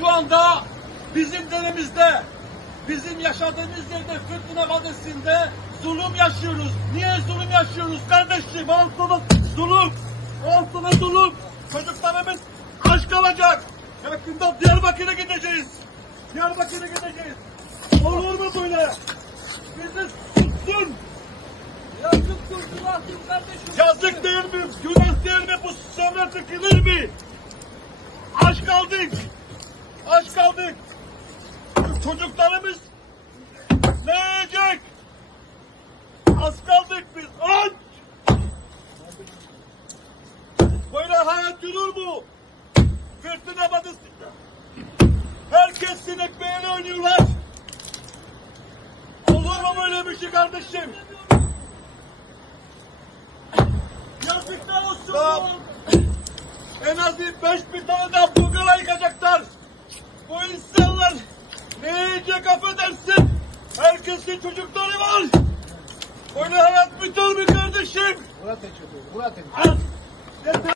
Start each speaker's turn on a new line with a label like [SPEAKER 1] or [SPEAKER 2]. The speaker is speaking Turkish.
[SPEAKER 1] Şu anda bizim dönemimizde, bizim yaşadığımız yerde Fırtına Vadisi'nde zulüm yaşıyoruz. Niye zulüm yaşıyoruz kardeşim? Altına zulüm, altına zulüm. Çocuklarımız aç kalacak. Yakında Diyarbakır'a gideceğiz. Diyarbakır'a gideceğiz. Olur mu böyle? Bizi tutsun.
[SPEAKER 2] Yazıktır, günahtır kardeşim.
[SPEAKER 1] Yazık değil mi? Günah değil mi? Bu sonra tıkılır mı? Aç kaldık. Aç kaldık. Çocuklarımız ne yiyecek? Az kaldık biz. Aç! Böyle hayat yürür mu? Fırtına badısında. Herkes sinek beğeni oynuyorlar. Olur mu böyle bir şey kardeşim? Yazıklar olsun.
[SPEAKER 3] Tamam.
[SPEAKER 1] En az bir beş bin tane daha ne yiyecek affedersin. Herkesin çocukları var. Böyle hayat biter mi kardeşim?
[SPEAKER 2] Murat Eçoğlu, Murat Eçoğlu.